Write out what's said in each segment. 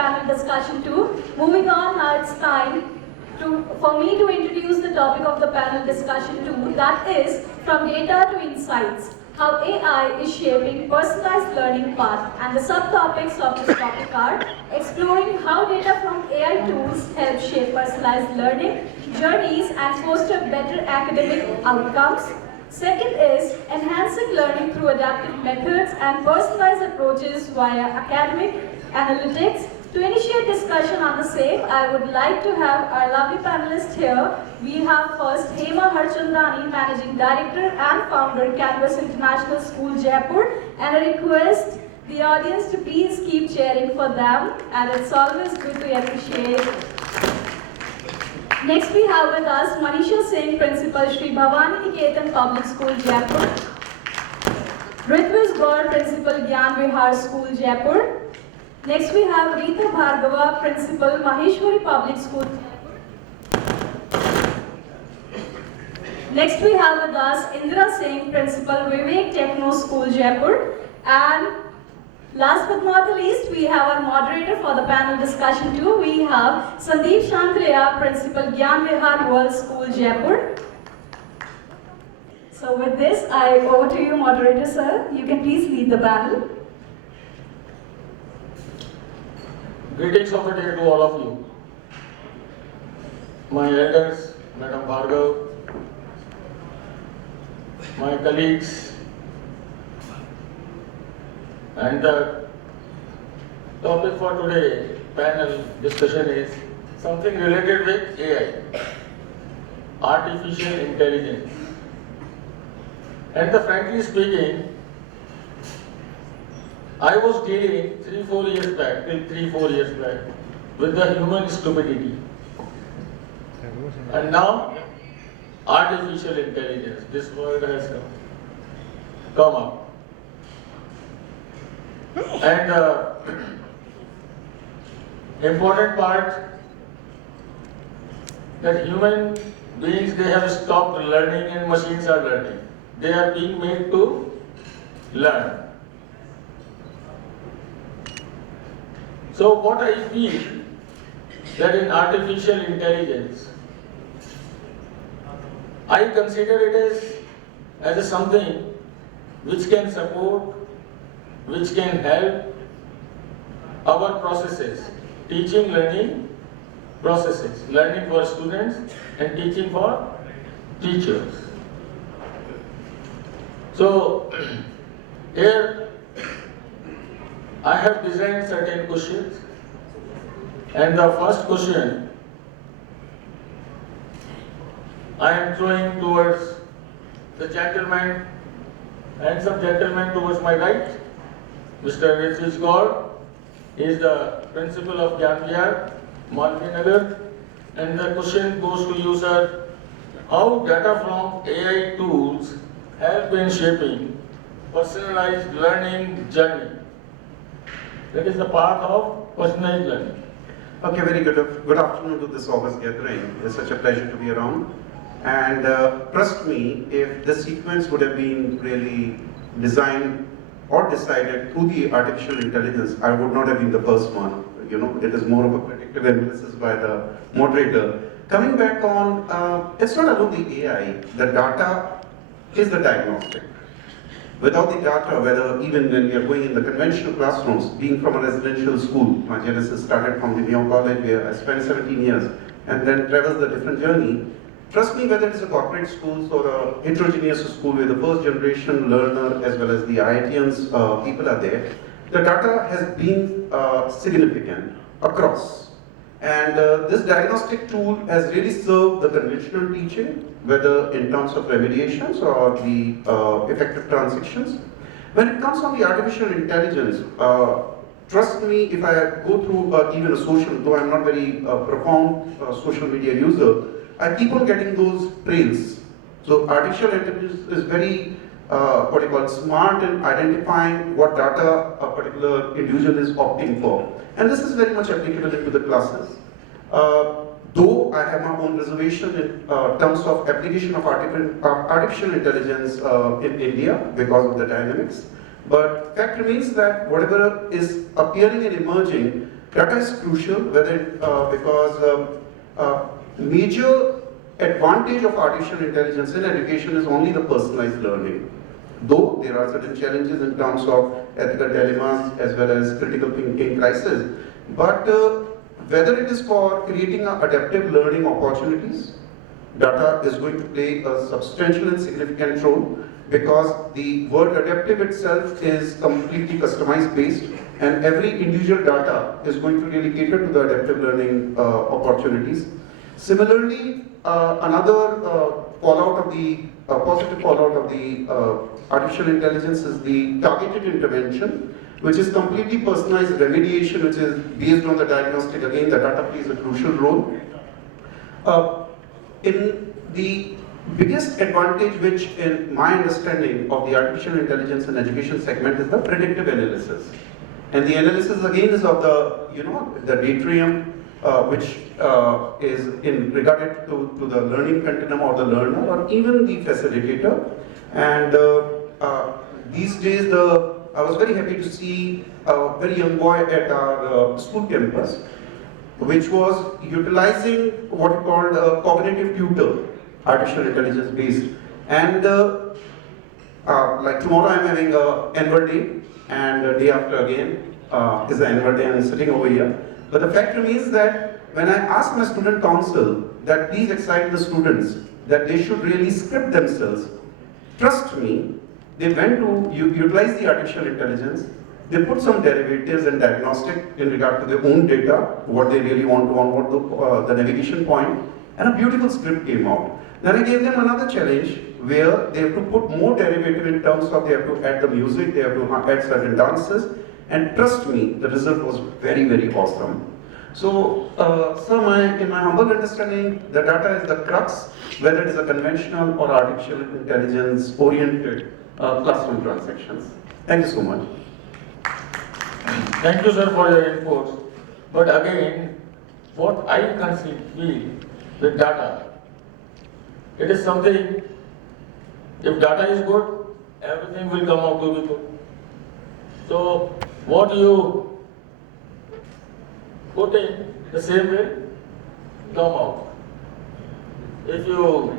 panel discussion 2. Moving on, now it's time for me to introduce the topic of the panel discussion 2, that is from data to insights, how AI is shaping personalized learning path. And the subtopics of this topic are exploring how data from AI tools help shape personalized learning journeys and foster better academic outcomes. Second is enhancing learning through adaptive methods and personalized approaches via academic analytics. To initiate discussion on the same, I would like to have our lovely panelists here. We have first 𝗟𝗶𝗸𝗲, Managing Director and Founder, Canvas International School, Jaipur. And I request the audience to please keep cheering for them, and it's always good to appreciate. Next we have with us Manisha Singh, Principal, 𝗟𝗶𝗸𝗲 Public School, Jaipur. Ritviz Gaur, Principal, 𝗟𝗶𝗸𝗲 School, Jaipur. Next we have Rita Bhargava, Principal, Maheshwari Public School. Next we have with us Indra Singh, Principal, Vivek Techno School, Jaipur. And last but not the least, we have our moderator for the panel discussion 2. We have Sandeep Shanklaya, Principal, 𝗟𝗶𝗸𝗲 World School, Jaipur. So with this, I over to you, moderator sir. You can please lead the panel. Greetings of the day to all of you. My elders, Madam Bhargav, my colleagues, and the topic for today panel discussion is something related with AI, artificial intelligence. And frankly speaking, I was dealing 3-4 years back, with the human stupidity. And now, artificial intelligence, this word has come up. And important part, that human beings, they have stopped learning and machines are learning. They are being made to learn. So what I feel, that in artificial intelligence, I consider it as something which can support, which can help our processes, teaching, learning processes, learning for students and teaching for teachers. So here I have designed certain questions, and the first question I am throwing towards the gentleman, handsome gentleman towards my right, Mr. Ritviz Gaur. He is the principal of 𝗟𝗶𝗸𝗲, Malvinagar, and the question goes to you, sir. How data from AI tools help in shaping personalized learning journey? That is the part of personalized learning. Okay, very good. Good afternoon to this August gathering. It's such a pleasure to be around. And trust me, if the sequence would have been really designed or decided through the artificial intelligence, I would not have been the first one. You know, it is more of a predictive analysis by the moderator. Coming back on, it's not only the AI, the data is the diagnostic. Without the data, whether even when we are going in the conventional classrooms, being from a residential school, my genesis started from the Mayo College where I spent 17 years and then traversed the different journey. Trust me, whether it's a corporate schools or a heterogeneous school where the first generation learner as well as the IITians people are there, the data has been significant across. And this diagnostic tool has really served the conventional teaching, whether in terms of remediations or the effective transactions. When it comes on the artificial intelligence, trust me, if I go through even a social, though I'm not very profound social media user, I keep on getting those trails. So artificial intelligence is very, smart in identifying what data a particular individual is opting for. And this is very much applicable into the classes. Though I have my own reservation in terms of application of artificial intelligence in India because of the dynamics, but fact remains that whatever is appearing and emerging, Data is crucial, because major advantage of artificial intelligence in education is only the personalized learning. Though there are certain challenges in terms of ethical dilemmas as well as critical thinking crisis, but whether it is for creating adaptive learning opportunities, data is going to play a substantial and significant role, because the word adaptive itself is completely customized based, and every individual data is going to really cater to the adaptive learning opportunities. Similarly, another positive fallout of the artificial intelligence is the targeted intervention, which is completely personalized remediation, which is based on the diagnostic. Again, the data plays a crucial role. In the biggest advantage, which in my understanding of the artificial intelligence and education segment, is the predictive analysis. And the analysis again is of the datrium, which is in regarded to the learning continuum or the learner or even the facilitator. And these days, I was very happy to see a very young boy at our school campus, which was utilizing what we called a cognitive tutor, artificial intelligence based. And like tomorrow I'm having an annual day, and the day after again is the annual day, and I'm sitting over here. But the fact remains that when I asked my student council that please excite the students, that they should really script themselves, trust me, they went to utilize the artificial intelligence. They put some derivatives and diagnostic in regard to their own data, what they really want to onboard the navigation point, and a beautiful script came out. Then I gave them another challenge where they have to put more derivative in terms of they have to add the music, they have to add certain dances, and trust me, the result was very, very awesome. So, in my humble understanding, the data is the crux, whether it is a conventional or artificial intelligence oriented classroom transactions. Thank you so much. Thank you, sir, for your inputs. But again, what I feel with data, it is something, if data is good, everything will come out to be good. So, what you put in, the same will come out. If you,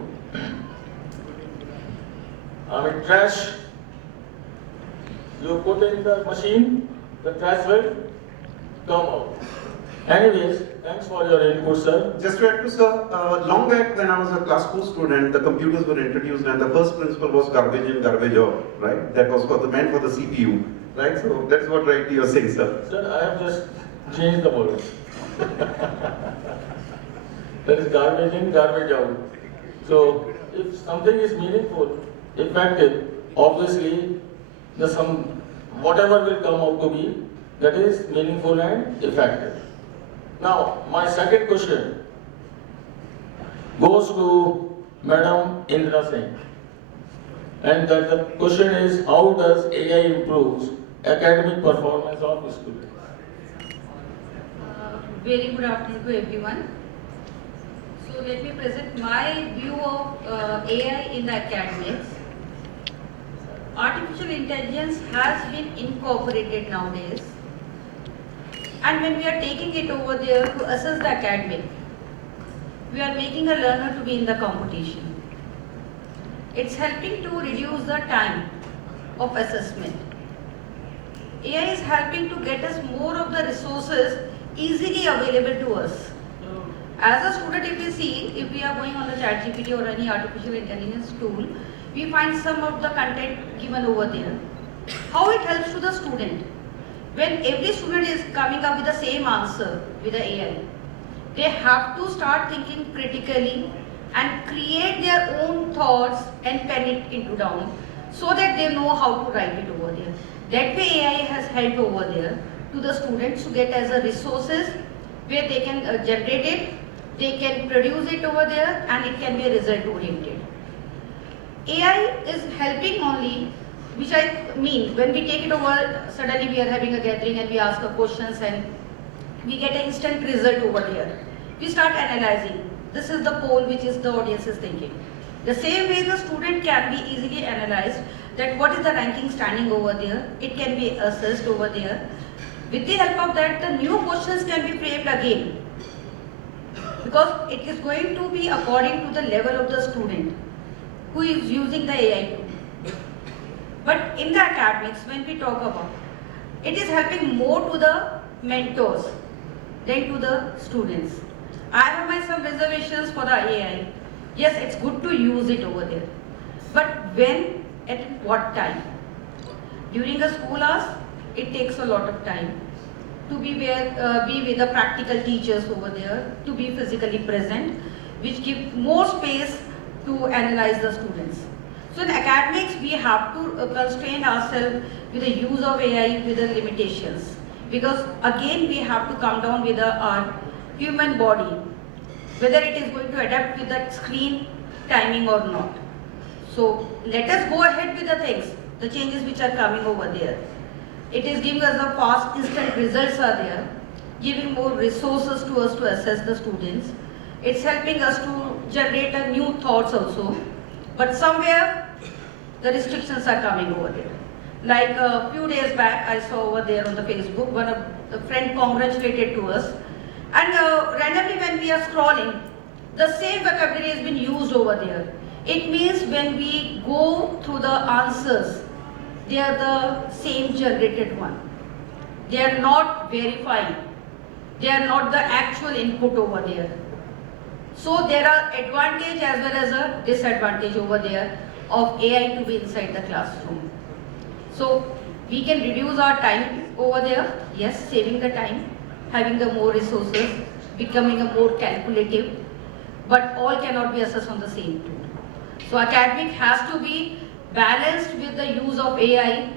trash, you put in the machine, the trash will come out. Anyways, thanks for your input, sir. Just to add to sir, long back when I was a class 4 student, the computers were introduced and the first principle was garbage in, garbage out, right? That was meant for the CPU, right? So that's what rightly you're saying, sir. Sir, I have just changed the words. That is garbage in, garbage out. So if something is meaningful, effective, obviously whatever will come out to be, that is meaningful and effective. Now, my second question goes to Madam Indra Singh. And the question is, how does AI improves academic performance of students? Very good afternoon to everyone. So let me present my view of AI in the academics. Artificial intelligence has been incorporated nowadays, and when we are taking it over there to assess the academic, we are making a learner to be in the competition. It's helping to reduce the time of assessment. AI is helping to get us more of the resources easily available to us. As a student, if we are going on the 𝗟𝗶𝗸𝗲 or any artificial intelligence tool, we find some of the content given over there. How it helps to the student? When every student is coming up with the same answer with the AI, they have to start thinking critically and create their own thoughts and pen it into down so that they know how to write it over there. That way AI has helped over there to the students to get as a resources where they can generate it, they can produce it over there, and it can be result oriented. AI is helping only, which I mean, when we take it over, suddenly we are having a gathering and we ask the questions and we get an instant result over there. We start analyzing. This is the poll which is the audience is thinking. The same way the student can be easily analyzed that what is the ranking standing over there. It can be assessed over there. With the help of that, the new questions can be framed again, because it is going to be according to the level of the student who is using the AI tool. But in the academics, when we talk about, it is helping more to the mentors than to the students. I have my some reservations for the AI. Yes, it's good to use it over there. But when, at what time? During the school hours, it takes a lot of time to be with the practical teachers over there, to be physically present, which give more space to analyze the students. So in academics, we have to constrain ourselves with the use of AI with the limitations. Because again, we have to come down with our human body, whether it is going to adapt with that screen timing or not. So let us go ahead with the things, the changes which are coming over there. It is giving us the fast, instant results are there, giving more resources to us to assess the students. It's helping us to generate a new thoughts also. But somewhere, the restrictions are coming over there. Like a few days back, I saw over there on the Facebook, one of the friend congratulated to us. And randomly when we are scrolling, the same vocabulary has been used over there. It means when we go through the answers, they are the same generated one. They are not verified. They are not the actual input over there. So there are advantage as well as a disadvantage over there of AI to be inside the classroom. So we can reduce our time over there, yes, saving the time, having the more resources, becoming a more calculative, but all cannot be assessed on the same tool. So academic has to be balanced with the use of AI.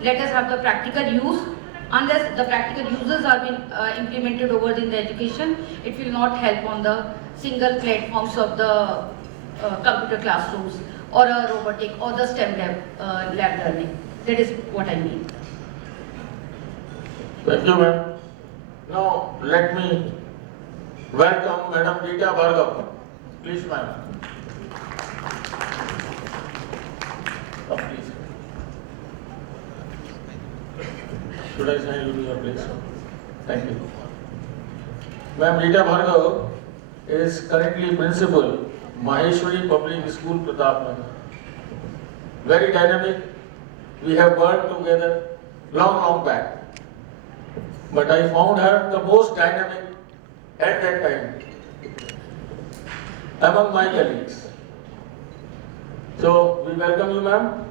Let us have the practical use. Unless the practical uses are being implemented over in the education, it will not help on the single platforms of the computer classrooms or a robotic or the STEM lab learning. That is what I mean. Thank you, ma'am. Now, let me welcome Madam 𝗟𝗶𝗸𝗲. Please, ma'am. Oh, please. Should I sign you to your place? Thank you. Ma'am 𝗟𝗶𝗸𝗲 is currently Principal, Maheshwari Public School, Pratapnagar. Very dynamic. We have worked together long back. But I found her the most dynamic at that time among my colleagues. So we welcome you, ma'am,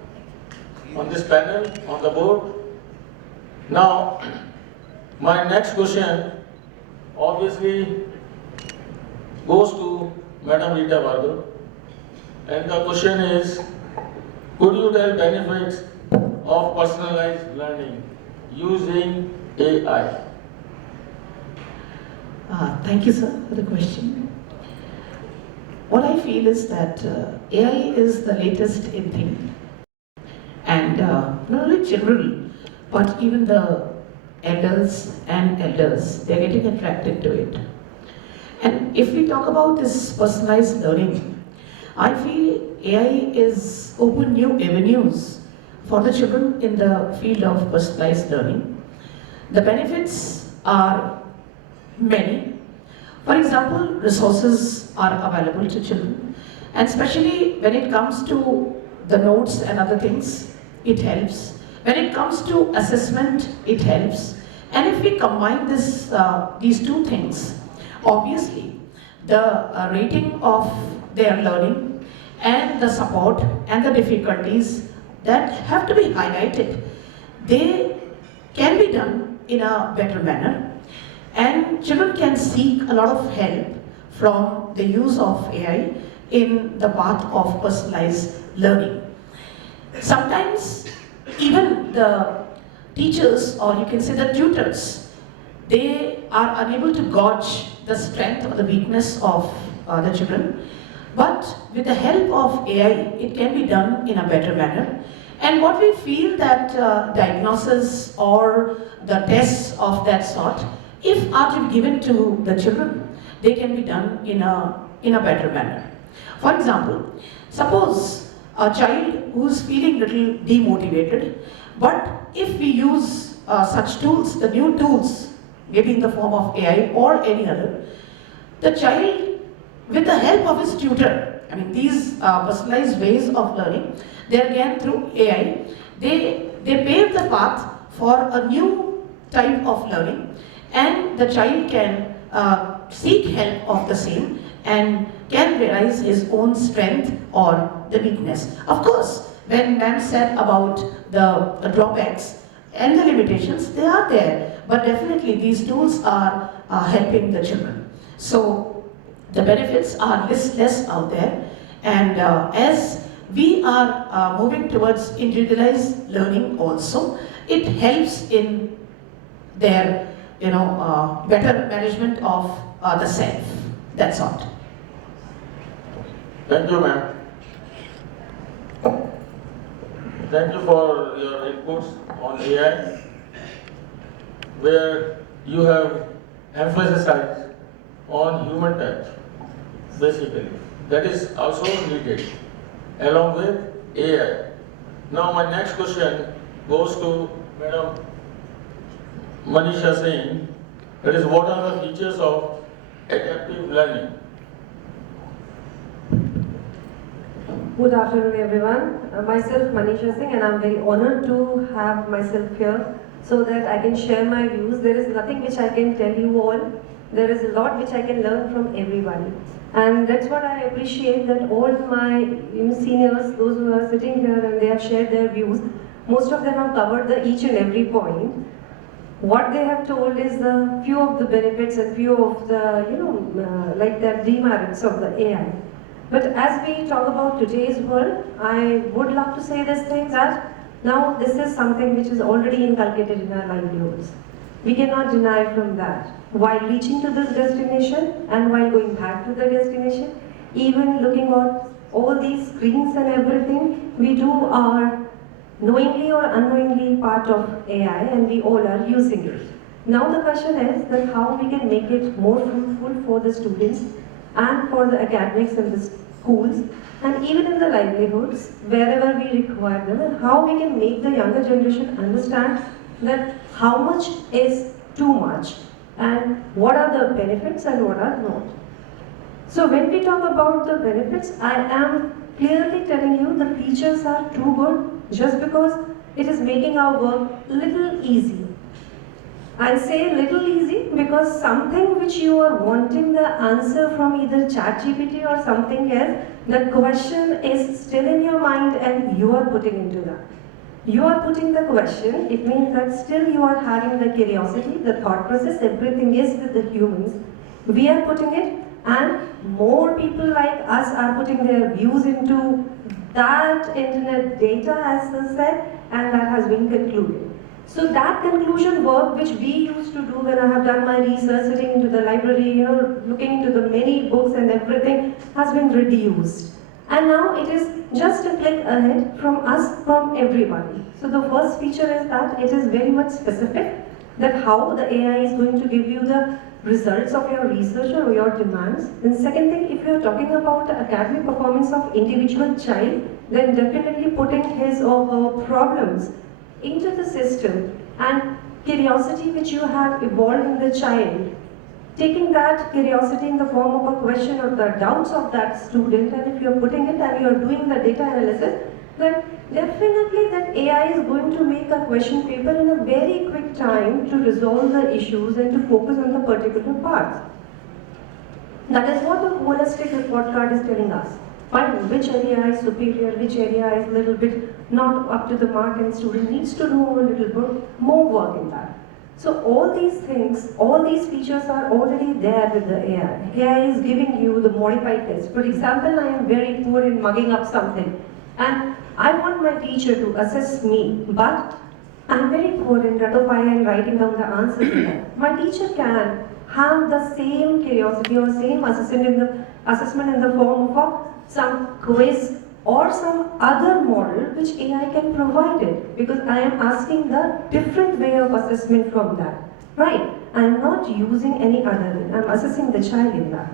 on this panel, on the board. Now, my next question obviously goes to Madam 𝗟𝗶𝗸𝗲, and the question is, could you tell benefits of personalized learning using AI? Thank you, sir, for the question. What I feel is that AI is the latest in thing, and not only children, but even the elders, they're getting attracted to it. And if we talk about this personalized learning, I feel AI is open new avenues for the children in the field of personalized learning. The benefits are many. For example, resources are available to children, and especially when it comes to the notes and other things, it helps. When it comes to assessment, it helps. And if we combine these two things, obviously the rating of their learning and the support and the difficulties that have to be highlighted, they can be done in a better manner, and children can seek a lot of help from the use of AI in the path of personalized learning. Sometimes even the teachers, or you can say the tutors, they are unable to gauge the strength or the weakness of the children, but with the help of AI, it can be done in a better manner. And what we feel that diagnosis or the tests of that sort, if are to be given to the children, they can be done in a better manner. For example, suppose a child who's feeling little demotivated, but if we use such tools, the new tools, maybe in the form of AI or any other, the child, with the help of his tutor, I mean these personalized ways of learning, they are again through AI, they pave the path for a new type of learning, and the child can seek help of the same and can realize his own strength or the weakness. Of course, when ma'am said about the drawbacks and the limitations, they are there, but definitely these tools are helping the children. So the benefits are listless out there, and as we are moving towards individualized learning also, it helps in their better management of the self. That's all. Thank you, ma'am. Thank you for your inputs on AI, where you have emphasized on human touch, basically. That is also needed, along with AI. Now my next question goes to Madam Manisha Singh. That is, what are the features of adaptive learning? Good afternoon, everyone. Myself Manisha Singh, and I'm very honored to have myself here so that I can share my views. There is nothing which I can tell you all. There is a lot which I can learn from everybody. And that's what I appreciate, that all my seniors, those who are sitting here and they have shared their views, most of them have covered each and every point. What they have told is the few of the benefits and few of the, like the demerits of the AI. But as we talk about today's world, I would love to say this thing that now this is something which is already inculcated in our livelihoods. We cannot deny from that. While reaching to this destination and while going back to the destination, even looking at all these screens and everything, we do are knowingly or unknowingly part of AI, and we all are using it. Now the question is that how we can make it more fruitful for the students and for the academics in the schools and even in the livelihoods, wherever we require them, and how we can make the younger generation understand that how much is too much and what are the benefits and what are not. So when we talk about the benefits, I am clearly telling you the features are too good just because it is making our work little easy. I say little easy because something which you are wanting the answer from either ChatGPT or something else, the question is still in your mind and you are putting into that. You are putting the question, it means that still you are having the curiosity, the thought process, everything is with the humans. We are putting it, and more people like us are putting their views into that internet data, as I said, and that has been concluded. So that conclusion work which we used to do when I have done my research, sitting into the library, looking into the many books and everything, has been reduced. And now it is just a click ahead from us, from everybody. So the first feature is that it is very much specific, that how the AI is going to give you the results of your research or your demands. And second thing, if you are talking about the academic performance of individual child, then definitely putting his or her problems into the system and curiosity which you have evolved in the child, taking that curiosity in the form of a question or the doubts of that student, and if you are putting it and you are doing the data analysis, then definitely that AI is going to make a question paper in a very quick time to resolve the issues and to focus on the particular parts. That is what the holistic report card is telling us. Find which area is superior, which area is a little bit not up to the mark, and student needs to do a little bit more work in that. So all these things, all these features are already there with the AI. AI is giving you the modified test. For example, I am very poor in mugging up something, and I want my teacher to assess me, but I am very poor in ratifying and writing down the answers to that. My teacher can have the same curiosity or same assessment in the form of some quiz or some other model which AI can provide it, because I am asking the different way of assessment from that, right? I am not using any other thing, I am assessing the child in that.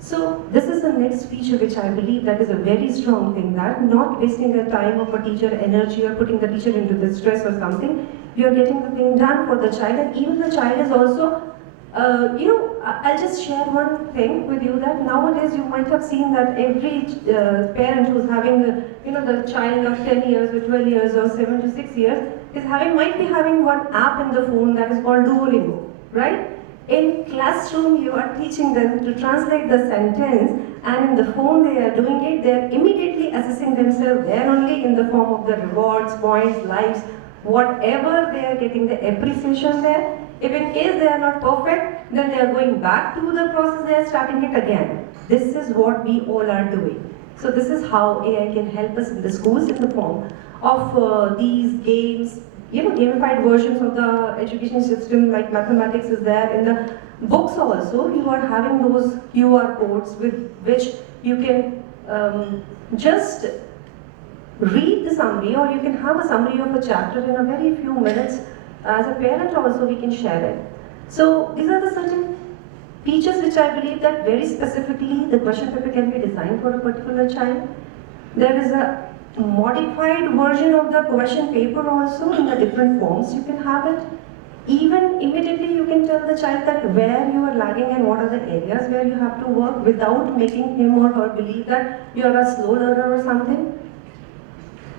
So this is the next feature which I believe that is a very strong thing, that not wasting the time of a teacher, energy, or putting the teacher into the stress or something. you're getting the thing done for the child, and even the child is also, I'll just share one thing with you that nowadays you might have seen that every parent who's having, the child of 10 years or 12 years or 7 to 6 years might be having one app in the phone that is called Duolingo, right? In classroom, you are teaching them to translate the sentence, and in the phone they are doing it, they are immediately assessing themselves there only in the form of the rewards, points, likes, whatever they are getting the appreciation there. If in case they are not perfect, then they are going back to the process, they are starting it again. This is what we all are doing. So this is how AI can help us in the schools in the form of these games, gamified versions of the education system, like mathematics is there. In the books also, you are having those QR codes with which you can just read the summary, or you can have a summary of a chapter in a very few minutes. As a parent also, we can share it. So these are the certain features which I believe that very specifically the question paper can be designed for a particular child. There is a modified version of the question paper also in the different forms. You can have it. Even immediately you can tell the child that where you are lagging and what are the areas where you have to work without making him or her believe that you are a slow learner or something.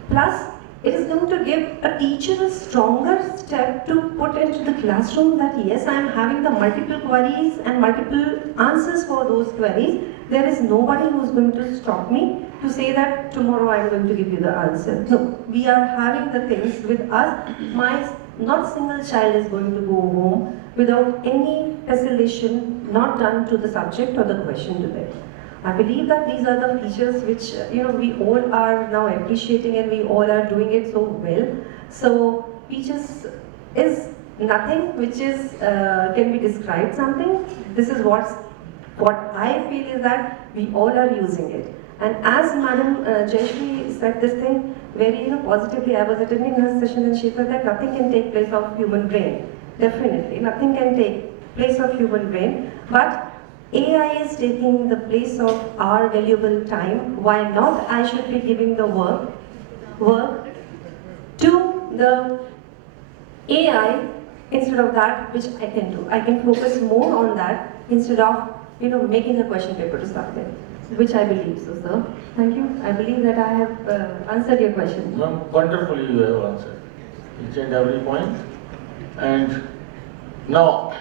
Plus, it is going to give a teacher a stronger step to put into the classroom that yes, I am having the multiple queries and multiple answers for those queries. There is nobody who is going to stop me to say that tomorrow I am going to give you the answer. No, we are having the things with us. Not a single child is going to go home without any facilitation not done to the subject or the question to them. I believe that these are the features which we all are now appreciating, and we all are doing it so well. So features is nothing which is can be described something. This is what I feel is that we all are using it. And as Madam 𝗟𝗶𝗸𝗲 said this thing very positively, I was attending her session and she said that nothing can take place of human brain. Definitely, nothing can take place of human brain, but AI is taking the place of our valuable time. Why not? I should be giving the work to the AI instead of that which I can do. I can focus more on that instead of making a question paper to start with, which I believe so, sir. Thank you. I believe that I have answered your question. Ma'am, wonderfully you have answered each and every point. And now,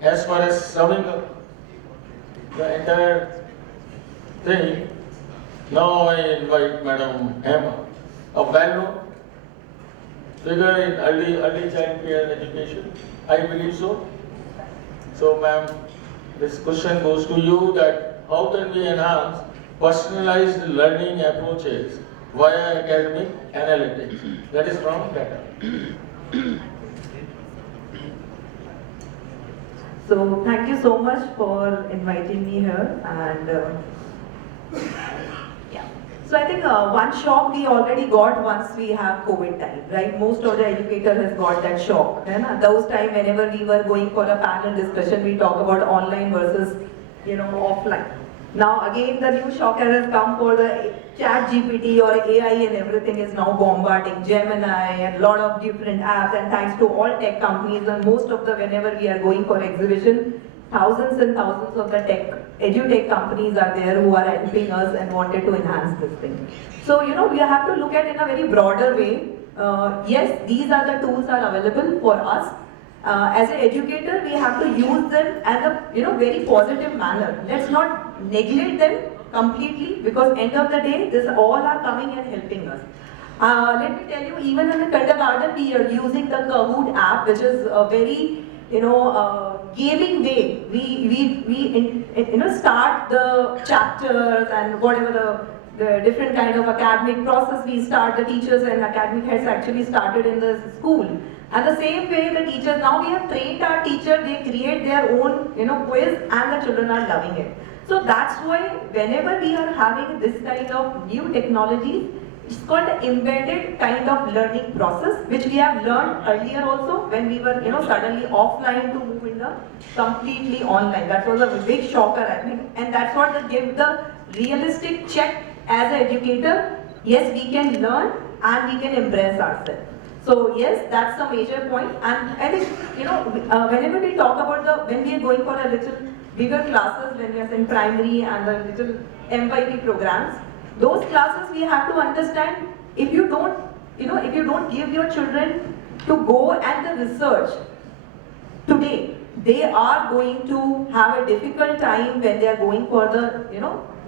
as far as summing up the entire thing, now I invite Madam Emma, a well-known figure in early child care education. I believe so. So, ma'am, this question goes to you that how can we enhance personalized learning approaches via academic analytics? That is from data. So thank you so much for inviting me here, and yeah. So I think one shock we already got once we have COVID time, right? Most of the educator has got that shock. Right? Those time whenever we were going for a panel discussion, we talk about online versus offline. Now again the new shocker has come for the 𝗟𝗶𝗸𝗲 or AI, and everything is now bombarding Gemini and a lot of different apps, and thanks to all tech companies, and most of the whenever we are going for exhibition, thousands and thousands of the edu-tech companies are there who are helping us and wanted to enhance this thing. So we have to look at it in a very broader way. Yes, these are the tools are available for us. As an educator, we have to use them as a very positive manner. Let's not neglect them completely, because end of the day, this all are coming and helping us. Let me tell you, even in the kindergarten, we are using the Kahoot app, which is a very gaming way. We start the chapters and whatever the different kind of academic process we start. The teachers and academic heads actually started in the school. And the same way the teachers, now we have trained our teacher, they create their own quiz, and the children are loving it. So that's why whenever we are having this kind of new technology, it's called the embedded kind of learning process, which we have learned earlier also when we were suddenly offline to move in the completely online. That was a big shocker, I think, and that's what they give the realistic check as an educator. Yes, we can learn and we can embrace ourselves. So yes, that's the major point. And I think, whenever we talk about when we are going for a little bigger classes, when we are in primary and the little MYP programs, those classes we have to understand, if you don't give your children to go and the research today, they are going to have a difficult time when they are going for the,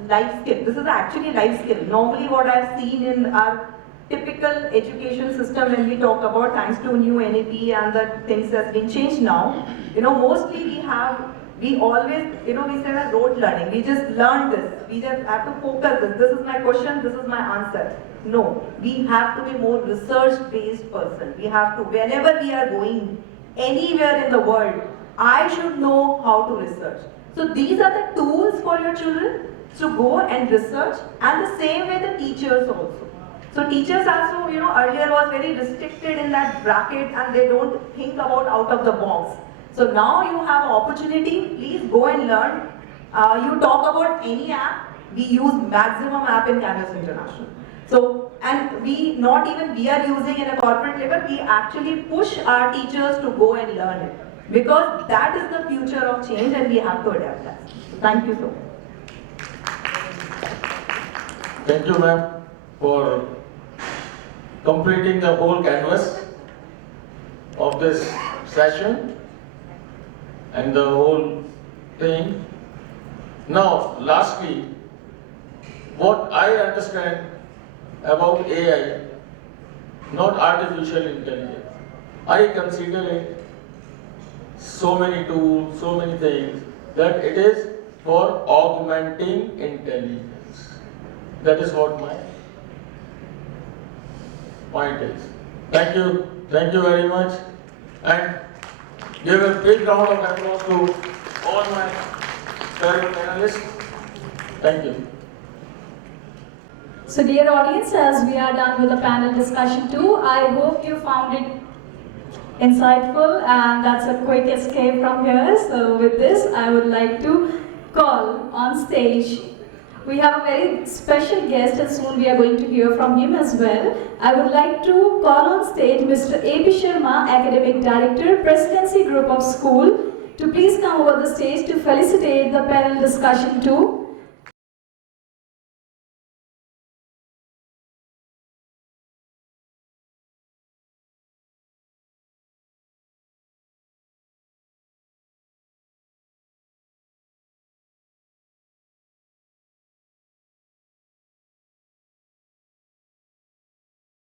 life skill. This is actually life skill. Normally what I've seen in our typical education system when we talk about thanks to new NAP and the things that's been changed now, mostly we always, we say that rote learning. We just learn this. We just have to focus this. This is my question, this is my answer. No, we have to be more research-based person. We have to, whenever we are going anywhere in the world, I should know how to research. So these are the tools for your children to go and research, and the same way the teachers also. So teachers also, earlier was very restricted in that bracket and they don't think about out of the box. So now you have an opportunity, please go and learn. You talk about any app, we use maximum app in Canvas International. So, and we are using in a corporate level, we actually push our teachers to go and learn it. Because that is the future of change and we have to adapt that. Thank you so much. Thank you, ma'am, for completing the whole canvas of this session and the whole thing. Now, lastly, what I understand about AI, not artificial intelligence, I consider it so many tools, so many things, that it is for augmenting intelligence. That is what my point is. Thank you very much, and give a big round of applause to all my fellow panelists. Thank you. So dear audience, as we are done with the panel discussion too, I hope you found it insightful, and that's a quick escape from here. So with this, I would like to call on stage. We have a very special guest and soon we are going to hear from him as well. I would like to call on stage Mr. 𝗟𝗶𝗸𝗲, Academic Director, Presidency Group of School, to please come over the stage to felicitate the panel discussion too.